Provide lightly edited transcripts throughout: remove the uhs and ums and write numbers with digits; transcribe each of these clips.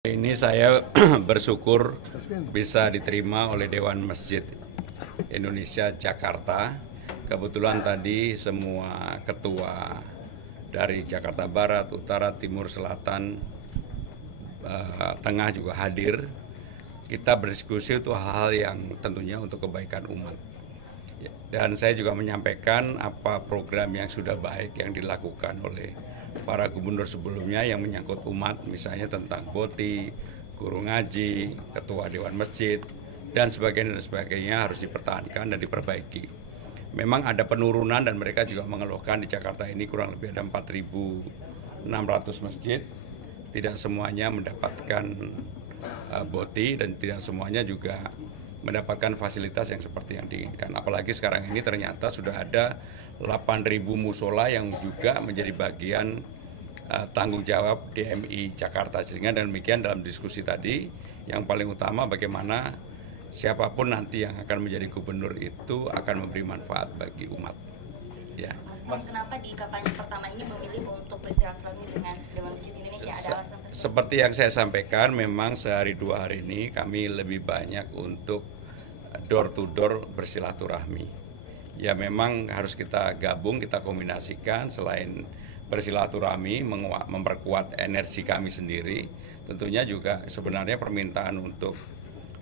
Ini saya bersyukur bisa diterima oleh Dewan Masjid Indonesia Jakarta. Kebetulan tadi semua ketua dari Jakarta Barat, Utara, Timur, Selatan, Tengah juga hadir. Kita berdiskusi itu hal-hal yang tentunya untuk kebaikan umat. Dan saya juga menyampaikan apa program yang sudah baik yang dilakukan oleh para gubernur sebelumnya yang menyangkut umat, misalnya tentang BOTI, guru ngaji, ketua Dewan Masjid, dan sebagainya harus dipertahankan dan diperbaiki. Memang ada penurunan dan mereka juga mengeluhkan di Jakarta ini kurang lebih ada 4.600 masjid. Tidak semuanya mendapatkan BOTI dan tidak semuanya juga mendapatkan fasilitas yang seperti yang diinginkan. Apalagi sekarang ini ternyata sudah ada 8.000 musola yang juga menjadi bagian tanggung jawab DMI Jakarta. Sehingga demikian dalam diskusi tadi, yang paling utama bagaimana siapapun nanti yang akan menjadi gubernur itu akan memberi manfaat bagi umat. Ya. Mas, kenapa di kampanye pertama ini memilih untuk bersilaturahmi dengan Dewan Masjid Indonesia? Ada alasan tertentu? Seperti yang saya sampaikan, memang sehari dua hari ini kami lebih banyak untuk door to door bersilaturahmi. Ya memang harus kita gabung, kita kombinasikan selain bersilaturahmi, memperkuat energi kami sendiri. Tentunya juga sebenarnya permintaan untuk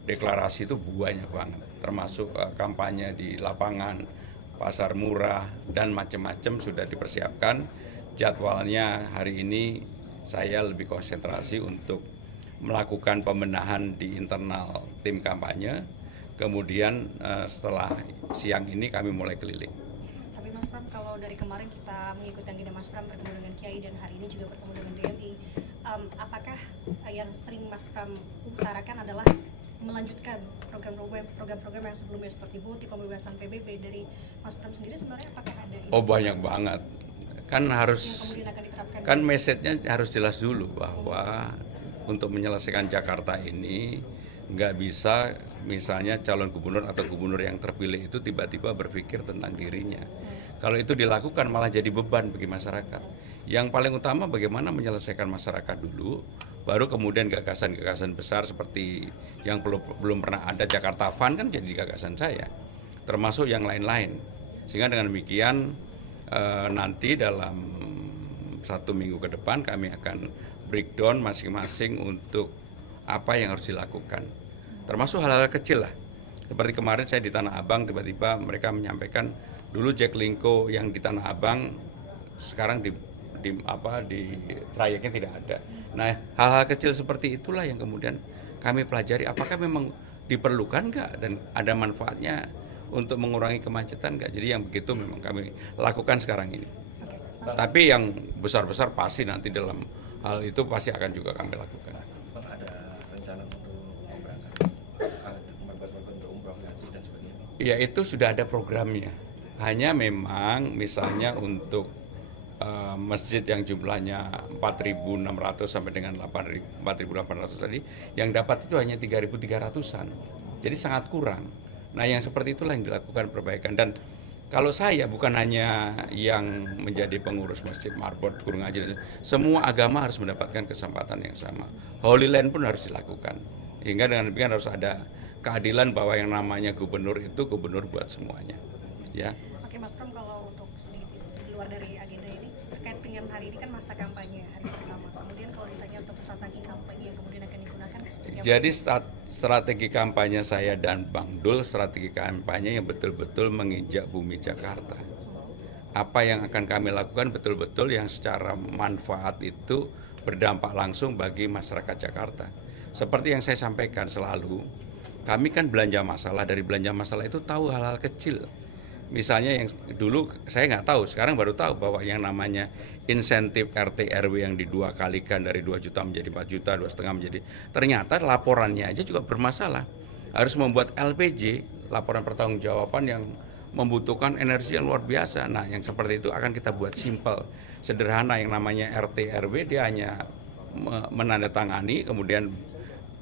deklarasi itu banyak banget, termasuk kampanye di lapangan, pasar murah, dan macam-macam sudah dipersiapkan. Jadwalnya hari ini saya lebih konsentrasi untuk melakukan pembenahan di internal tim kampanye. Kemudian setelah siang ini kami mulai keliling. Tapi Mas Pram, kalau dari kemarin kita mengikuti agenda Mas Pram bertemu dengan Kiai dan hari ini juga bertemu dengan DMI, apakah yang sering Mas Pram utarakan adalah melanjutkan program-program yang sebelumnya seperti BOTI, pembebasan PBB dari Mas Pram sendiri sebenarnya apakah ada ini? Oh banyak banget. Kan harus, kan message-nya harus jelas dulu bahwa untuk menyelesaikan Jakarta ini nggak bisa misalnya calon gubernur atau gubernur yang terpilih itu tiba-tiba berpikir tentang dirinya. Kalau itu dilakukan malah jadi beban bagi masyarakat. Yang paling utama bagaimana menyelesaikan masyarakat dulu, baru kemudian gagasan-gagasan besar seperti yang belum pernah ada Jakarta Fund kan jadi gagasan saya, termasuk yang lain-lain. Sehingga dengan demikian nanti dalam 1 minggu ke depan kami akan breakdown masing-masing untuk apa yang harus dilakukan, termasuk hal-hal kecil lah. Seperti kemarin saya di Tanah Abang, tiba-tiba mereka menyampaikan dulu Jack Linko yang di Tanah Abang sekarang di trayeknya tidak ada. Nah, hal-hal kecil seperti itulah yang kemudian kami pelajari apakah memang diperlukan nggak dan ada manfaatnya untuk mengurangi kemacetan nggak. Jadi yang begitu memang kami lakukan sekarang ini. Tapi yang besar-besar pasti nanti dalam hal itu pasti akan juga kami lakukan. Ya itu sudah ada programnya. Hanya memang misalnya untuk masjid yang jumlahnya 4.600 sampai dengan 4.800 tadi, yang dapat itu hanya 3.300-an. Jadi sangat kurang. Nah yang seperti itulah yang dilakukan perbaikan. Dan kalau saya bukan hanya yang menjadi pengurus masjid, marbot, guru ngaji, semua agama harus mendapatkan kesempatan yang sama. Holy Land pun harus dilakukan. Hingga dengan demikian harus ada keadilan bahwa yang namanya gubernur itu gubernur buat semuanya. Ya. Oke Mas Pram, kalau untuk sedikit di luar dari agenda ini terkait dengan hari ini kan masa kampanye hari pertama. Kemudian kalau ditanya untuk strategi kampanye yang kemudian akan digunakan seperti apa? Jadi strategi kampanye saya dan Bang Dul, strategi kampanye yang betul-betul menginjak bumi Jakarta. Apa yang akan kami lakukan betul-betul yang secara manfaat itu berdampak langsung bagi masyarakat Jakarta. Seperti yang saya sampaikan selalu, kami kan belanja masalah, dari belanja masalah itu tahu hal-hal kecil. Misalnya yang dulu saya nggak tahu, sekarang baru tahu bahwa yang namanya insentif RT RW yang didua kalikan dari 2 juta menjadi 4 juta, 2,5 menjadi, ternyata laporannya aja juga bermasalah. Harus membuat LPJ, laporan pertanggungjawaban yang membutuhkan energi yang luar biasa. Nah yang seperti itu akan kita buat simple, sederhana, yang namanya RT RW dia hanya menandatangani, kemudian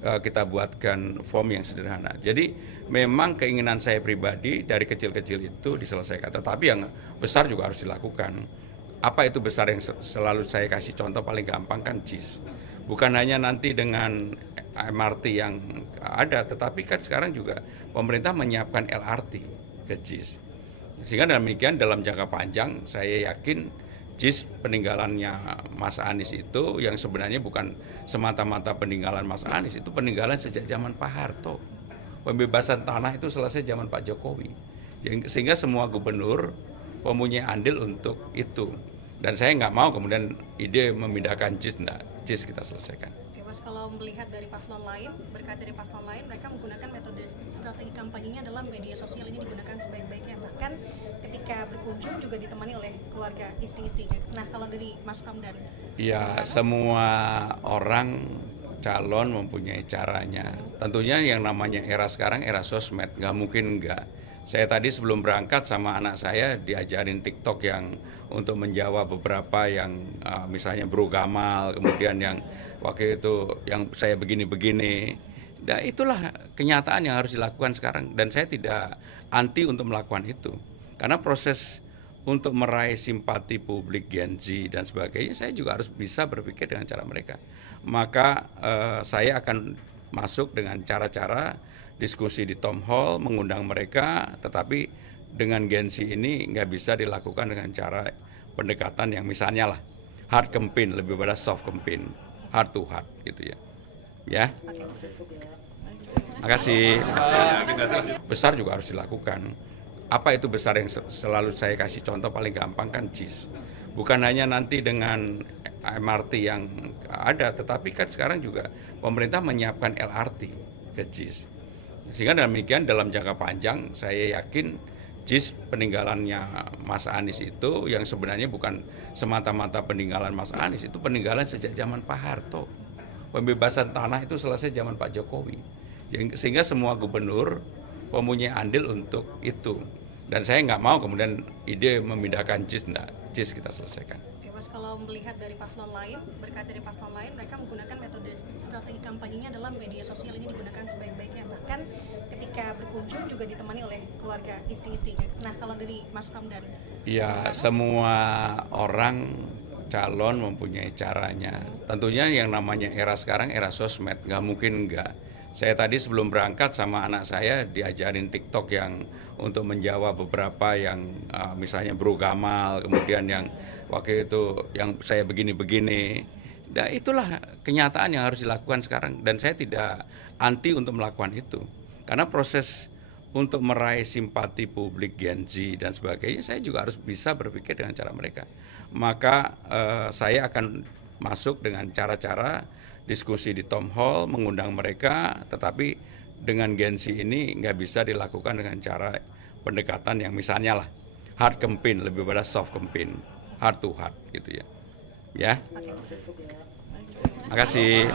kita buatkan form yang sederhana. Jadi memang keinginan saya pribadi dari kecil-kecil itu diselesaikan, tetapi yang besar juga harus dilakukan. Apa itu besar yang selalu saya kasih contoh paling gampang kan JIS. bukan hanya nanti dengan MRT yang ada, tetapi kan sekarang juga pemerintah menyiapkan LRT ke JIS. Sehingga demikian dalam jangka panjang saya yakin JIS peninggalannya Mas Anies itu yang sebenarnya bukan semata-mata peninggalan Mas Anies, itu peninggalan sejak zaman Pak Harto. Pembebasan tanah itu selesai zaman Pak Jokowi. Sehingga semua gubernur mempunyai andil untuk itu. Dan saya nggak mau kemudian ide memindahkan JIS, enggak, JIS kita selesaikan. Oke, Mas, kalau melihat dari paslon lain, berkaca dari paslon lain, mereka menggunakan metode strategi kampanyenya adalah media sosial ini digunakan sebaik-baiknya. Bahkan ketika berkunjung juga ditemani oleh keluarga istri-istrinya. Nah, kalau dari Mas Pram dan... Ya, semua orang calon mempunyai caranya. Tentunya yang namanya era sekarang, era sosmed, nggak mungkin nggak. Saya tadi sebelum berangkat sama anak saya diajarin TikTok yang untuk menjawab beberapa yang misalnya Bro Gamal, kemudian yang waktu itu yang saya begini-begini. Nah, itulah kenyataan yang harus dilakukan sekarang dan saya tidak anti untuk melakukan itu. Karena proses untuk meraih simpati publik Gen Z dan sebagainya, saya juga harus bisa berpikir dengan cara mereka. Maka saya akan masuk dengan cara-cara diskusi di Town Hall, mengundang mereka, tetapi dengan Gen Z ini nggak bisa dilakukan dengan cara pendekatan yang misalnya lah hard campaign lebih pada soft campaign, heart to heart gitu ya. Ya. Makasih. Besar juga harus dilakukan. Apa itu besar yang selalu saya kasih contoh paling gampang kan JIS. Bukan hanya nanti dengan MRT yang ada, tetapi kan sekarang juga pemerintah menyiapkan LRT ke JIS. Sehingga demikian dalam jangka panjang saya yakin JIS peninggalannya Mas Anies itu yang sebenarnya bukan semata-mata peninggalan Mas Anies, itu peninggalan sejak zaman Pak Harto. Pembebasan tanah itu selesai zaman Pak Jokowi. Sehingga semua gubernur mempunyai andil untuk itu. Dan saya nggak mau kemudian ide memindahkan JIS, enggak, JIS kita selesaikan. Oke, Mas, kalau melihat dari paslon lain, berkaca dari paslon lain, mereka menggunakan metode strategi kampanyenya adalah media sosial ini digunakan sebaik-baiknya. Bahkan ketika berkunjung juga ditemani oleh keluarga istri-istrinya. Nah, kalau dari Mas Pram dan... Ya, semua orang calon mempunyai caranya. Tentunya yang namanya era sekarang, era sosmed, nggak mungkin nggak. Saya tadi sebelum berangkat sama anak saya diajarin TikTok yang untuk menjawab beberapa yang misalnya Bro Gamal, kemudian yang waktu itu yang saya begini-begini. Nah, itulah kenyataan yang harus dilakukan sekarang dan saya tidak anti untuk melakukan itu. Karena proses untuk meraih simpati publik Gen Z dan sebagainya, saya juga harus bisa berpikir dengan cara mereka. Maka saya akan masuk dengan cara-cara diskusi di Town Hall, mengundang mereka, tetapi dengan Gen Z ini nggak bisa dilakukan dengan cara pendekatan yang misalnya lah hard campaign lebih pada soft campaign, heart to heart gitu ya. Ya. Makasih.